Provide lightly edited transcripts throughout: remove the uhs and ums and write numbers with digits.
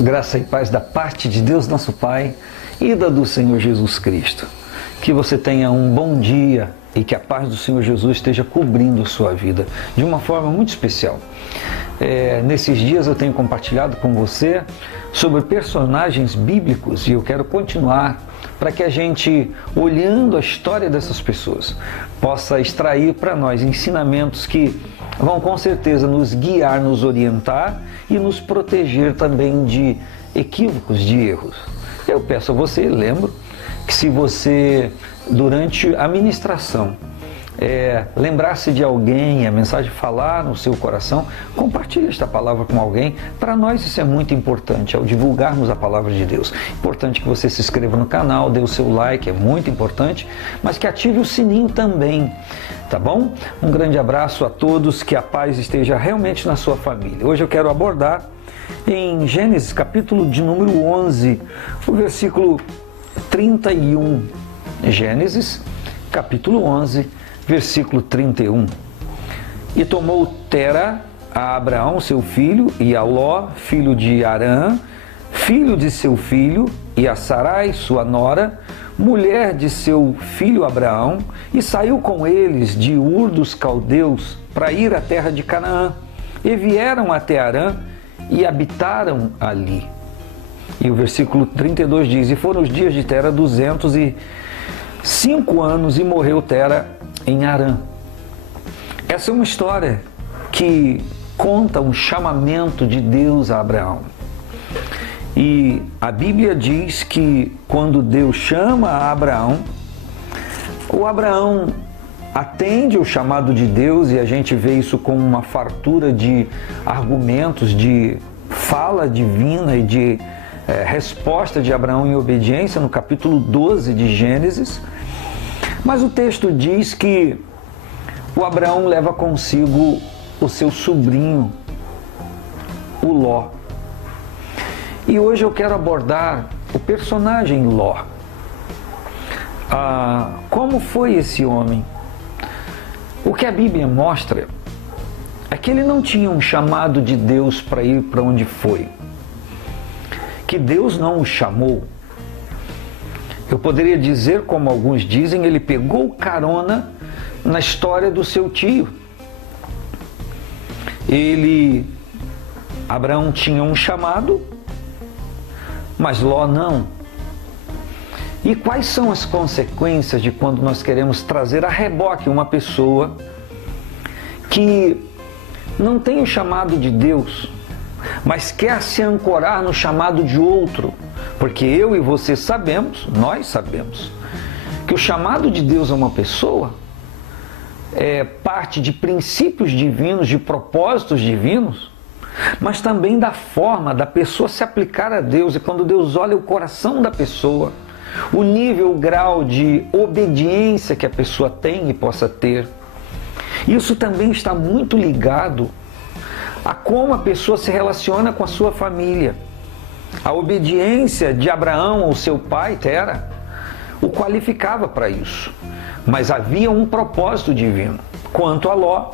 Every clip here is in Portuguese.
Graça e paz da parte de Deus nosso Pai e da do Senhor Jesus Cristo. Que você tenha um bom dia e que a paz do Senhor Jesus esteja cobrindo sua vida de uma forma muito especial. Nesses dias eu tenho compartilhado com você sobre personagens bíblicos e eu quero continuar para que a gente, olhando a história dessas pessoas, possa extrair para nós ensinamentos que vão com certeza nos guiar, nos orientar e nos proteger também de equívocos, de erros. Eu peço a você, lembro, que se você, durante a ministração, lembrar-se de alguém, a mensagem falar no seu coração, compartilhe esta palavra com alguém. Para nós isso é muito importante, ao divulgarmos a palavra de Deus. Importante que você se inscreva no canal, dê o seu like, é muito importante, mas que ative o sininho também, tá bom? Um grande abraço a todos, que a paz esteja realmente na sua família. Hoje eu quero abordar em Gênesis, capítulo de número 11, o versículo 31. Gênesis, capítulo 11, versículo 31. E tomou Tera a Abraão, seu filho, e a Ló, filho de Harã, filho de seu filho, e a Sarai, sua nora, mulher de seu filho Abraão, e saiu com eles de Ur dos Caldeus para ir à terra de Canaã. E vieram até Harã e habitaram ali. E o versículo 32 diz: E foram os dias de Tera 205 anos, e morreu Tera em Harã. Essa é uma história que conta um chamamento de Deus a Abraão. E a Bíblia diz que quando Deus chama a Abraão, o Abraão atende o chamado de Deus, e a gente vê isso com uma fartura de argumentos, de fala divina e de resposta de Abraão em obediência no capítulo 12 de Gênesis. Mas o texto diz que o Abraão leva consigo o seu sobrinho, o Ló. E hoje eu quero abordar o personagem Ló. Como foi esse homem? O que a Bíblia mostra é que ele não tinha um chamado de Deus para ir para onde foi. Que Deus não o chamou. Eu poderia dizer, como alguns dizem, ele pegou carona na história do seu tio. Abraão tinha um chamado, mas Ló não. E quais são as consequências de quando nós queremos trazer a reboque uma pessoa que não tem o chamado de Deus, mas quer se ancorar no chamado de outro? Porque eu e você sabemos, nós sabemos, que o chamado de Deus a uma pessoa é parte de princípios divinos, de propósitos divinos, mas também da forma da pessoa se aplicar a Deus. E quando Deus olha o coração da pessoa, o nível, o grau de obediência que a pessoa tem e possa ter, isso também está muito ligado a como a pessoa se relaciona com a sua família. A obediência de Abraão ao seu pai, Tera, o qualificava para isso. Mas havia um propósito divino. Quanto a Ló,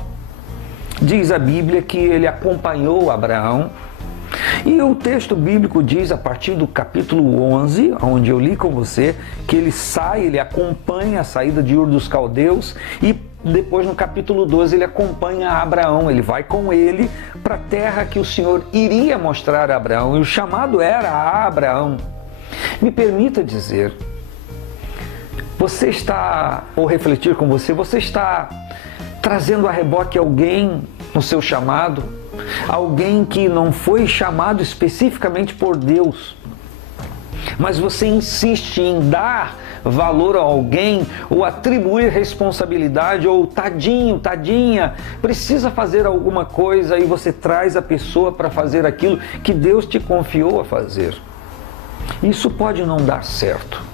diz a Bíblia que ele acompanhou Abraão. E o texto bíblico diz, a partir do capítulo 11, onde eu li com você, que ele acompanha a saída de Ur dos Caldeus, e depois no capítulo 12 ele acompanha Abraão, ele vai com ele para a terra que o Senhor iria mostrar a Abraão, e o chamado era a Abraão. Me permita dizer, refletir com você, você está trazendo a reboque alguém no seu chamado? Alguém que não foi chamado especificamente por Deus, mas você insiste em dar valor a alguém, ou atribuir responsabilidade, ou tadinho, tadinha, precisa fazer alguma coisa, e você traz a pessoa para fazer aquilo que Deus te confiou a fazer. Isso pode não dar certo.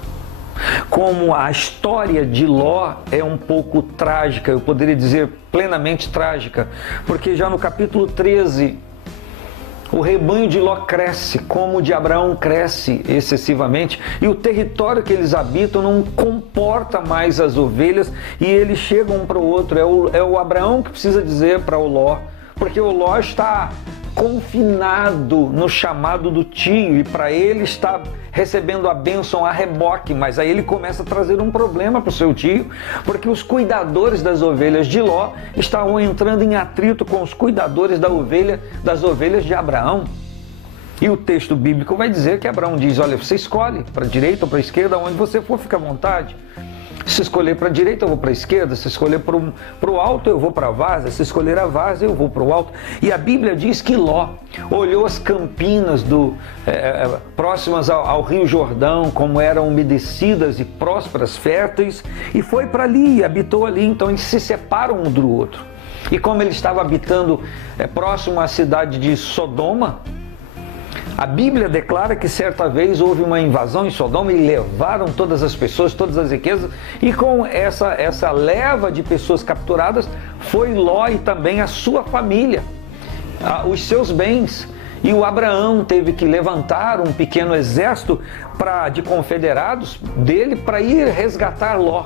Como a história de Ló é um pouco trágica, eu poderia dizer plenamente trágica, porque já no capítulo 13, o rebanho de Ló cresce, como o de Abraão cresce excessivamente, e o território que eles habitam não comporta mais as ovelhas, e eles chegam um para o outro. É o Abraão que precisa dizer para o Ló, porque o Ló está confinado no chamado do tio, e para ele está recebendo a bênção a reboque, mas aí ele começa a trazer um problema para o seu tio, porque os cuidadores das ovelhas de Ló estavam entrando em atrito com os cuidadores das ovelhas de Abraão. E o texto bíblico vai dizer que Abraão diz: olha, você escolhe para a direita ou para a esquerda, onde você for, fica à vontade. Se escolher para a direita, eu vou para a esquerda. Se escolher para o alto, eu vou para a várzea. Se escolher a várzea, eu vou para o alto. E a Bíblia diz que Ló olhou as campinas próximas ao Rio Jordão, como eram umedecidas e prósperas, férteis, e foi para ali e habitou ali. Então eles se separam um do outro. E como ele estava habitando próximo à cidade de Sodoma, a Bíblia declara que certa vez houve uma invasão em Sodoma e levaram todas as pessoas, todas as riquezas, e com essa leva de pessoas capturadas foi Ló e também a sua família, os seus bens. E o Abraão teve que levantar um pequeno exército de confederados dele para ir resgatar Ló,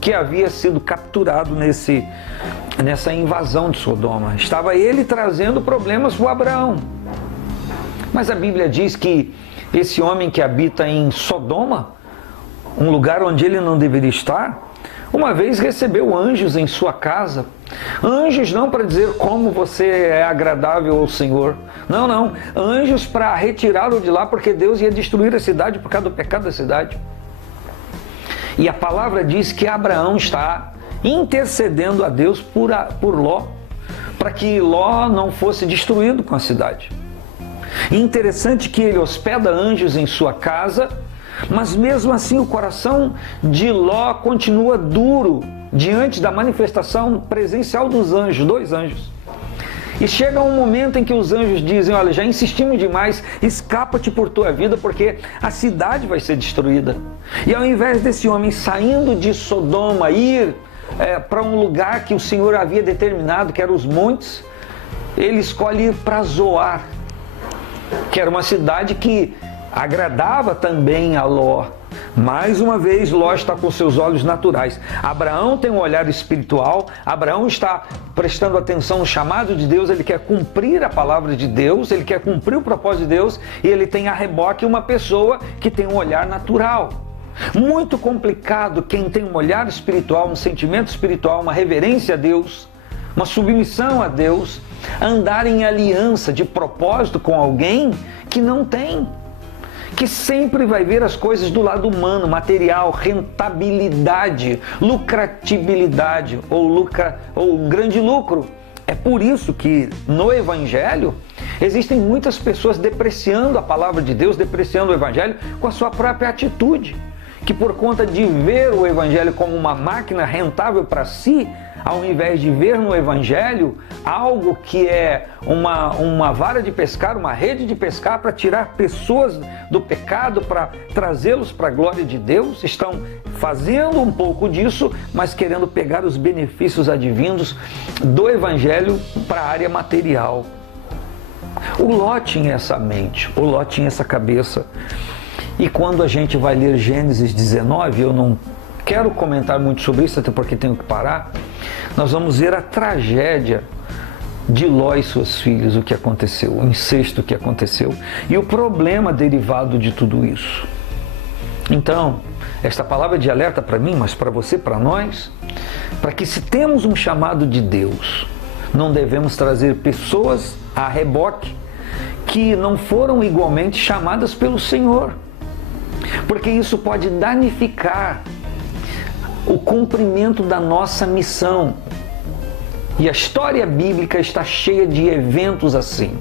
que havia sido capturado nessa invasão de Sodoma. Estava ele trazendo problemas para o Abraão. Mas a Bíblia diz que esse homem que habita em Sodoma, um lugar onde ele não deveria estar, uma vez recebeu anjos em sua casa. Anjos não para dizer como você é agradável ao Senhor. Não, não. Anjos para retirá-lo de lá, porque Deus ia destruir a cidade por causa do pecado da cidade. E a palavra diz que Abraão está intercedendo a Deus por Ló, para que Ló não fosse destruído com a cidade. E interessante que ele hospeda anjos em sua casa, mas mesmo assim o coração de Ló continua duro diante da manifestação presencial dos anjos, 2 anjos. E chega um momento em que os anjos dizem: olha, já insistimos demais, escapa-te por tua vida, porque a cidade vai ser destruída. E ao invés desse homem saindo de Sodoma, ir para um lugar que o Senhor havia determinado, que eram os montes, ele escolhe ir para Zoar, que era uma cidade que agradava também a Ló. Mais uma vez, Ló está com seus olhos naturais. Abraão tem um olhar espiritual. Abraão está prestando atenção no chamado de Deus. Ele quer cumprir a palavra de Deus, ele quer cumprir o propósito de Deus, e ele tem a reboque uma pessoa que tem um olhar natural. Muito complicado quem tem um olhar espiritual, um sentimento espiritual, uma reverência a Deus, uma submissão a Deus, andar em aliança de propósito com alguém que não tem, que sempre vai ver as coisas do lado humano, material, rentabilidade, lucratibilidade ou grande lucro. É por isso que no Evangelho existem muitas pessoas depreciando a palavra de Deus, depreciando o Evangelho com a sua própria atitude, que por conta de ver o Evangelho como uma máquina rentável para si, ao invés de ver no Evangelho algo que é uma vara de pescar, uma rede de pescar para tirar pessoas do pecado, para trazê-los para a glória de Deus, estão fazendo um pouco disso, mas querendo pegar os benefícios advindos do Evangelho para a área material. O Ló tinha essa mente, o Ló tinha essa cabeça. E quando a gente vai ler Gênesis 19, eu não quero comentar muito sobre isso, até porque tenho que parar, nós vamos ver a tragédia de Ló e seus filhos, o que aconteceu, o incesto que aconteceu e o problema derivado de tudo isso. Então, esta palavra de alerta para mim, mas para você, para nós, para que se temos um chamado de Deus, não devemos trazer pessoas a reboque que não foram igualmente chamadas pelo Senhor, porque isso pode danificar o cumprimento da nossa missão. E a história bíblica está cheia de eventos assim.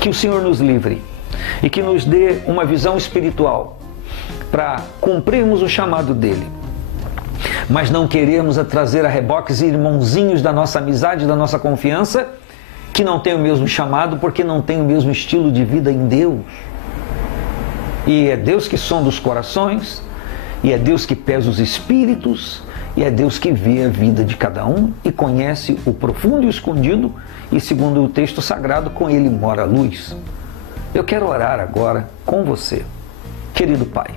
Que o Senhor nos livre e que nos dê uma visão espiritual para cumprirmos o chamado dele, mas não queremos trazer a reboques irmãozinhos da nossa amizade, da nossa confiança, que não tem o mesmo chamado porque não tem o mesmo estilo de vida em Deus. E é Deus que sonda os corações, e é Deus que pesa os espíritos, e é Deus que vê a vida de cada um e conhece o profundo e o escondido, e segundo o texto sagrado, com ele mora a luz. Eu quero orar agora com você. Querido Pai,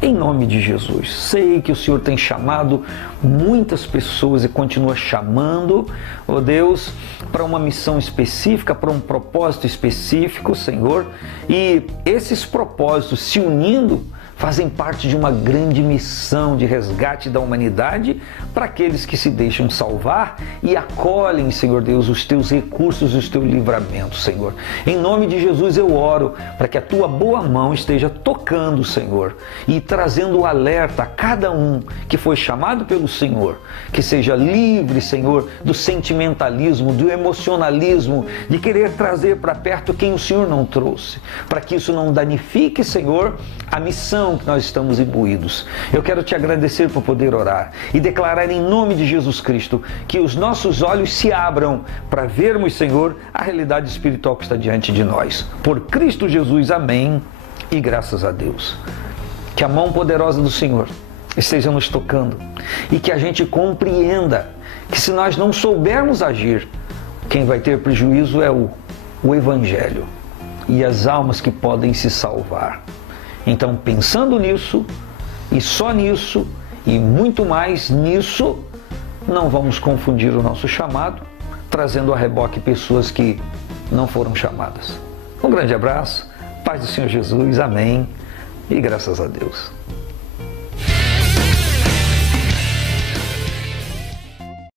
em nome de Jesus. Sei que o Senhor tem chamado muitas pessoas e continua chamando, ó Deus, para uma missão específica, para um propósito específico, Senhor, e esses propósitos se unindo fazem parte de uma grande missão de resgate da humanidade para aqueles que se deixam salvar e acolhem, Senhor Deus, os teus recursos e os teus livramentos, Senhor. Em nome de Jesus eu oro para que a tua boa mão esteja tocando, Senhor, e trazendo o alerta a cada um que foi chamado pelo Senhor, que seja livre, Senhor, do sentimentalismo, do emocionalismo, de querer trazer para perto quem o Senhor não trouxe, para que isso não danifique, Senhor, a missão que nós estamos imbuídos. Eu quero te agradecer por poder orar e declarar em nome de Jesus Cristo que os nossos olhos se abram para vermos, Senhor, a realidade espiritual que está diante de nós. Por Cristo Jesus, amém e graças a Deus. Que a mão poderosa do Senhor esteja nos tocando e que a gente compreenda que se nós não soubermos agir, quem vai ter prejuízo é o Evangelho e as almas que podem se salvar. Então, pensando nisso, e só nisso, e muito mais nisso, não vamos confundir o nosso chamado, trazendo a reboque pessoas que não foram chamadas. Um grande abraço, paz do Senhor Jesus, amém, e graças a Deus.